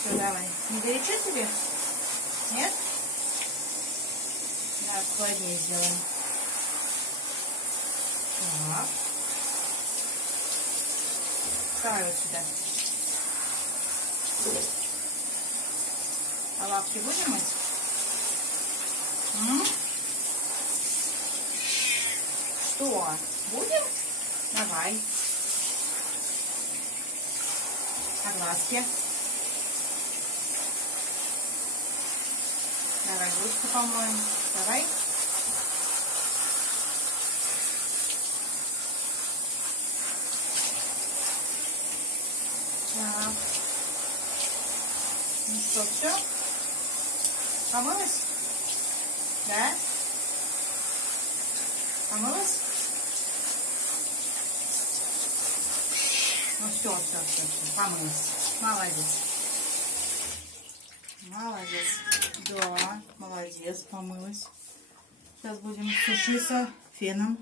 Все, давай. Не горячо тебе? Нет? Да, холоднее сделаем. Так. Вставай вот сюда. А лапки будем мыть? Что? Будем? Давай. А глазки? Давай ручку помоем. Давай. Так. Ну что, все? Помылась? Да? Помылась? Ну все, помылась. Молодец. Молодец. Да, молодец, помылась. Сейчас будем сушиться феном.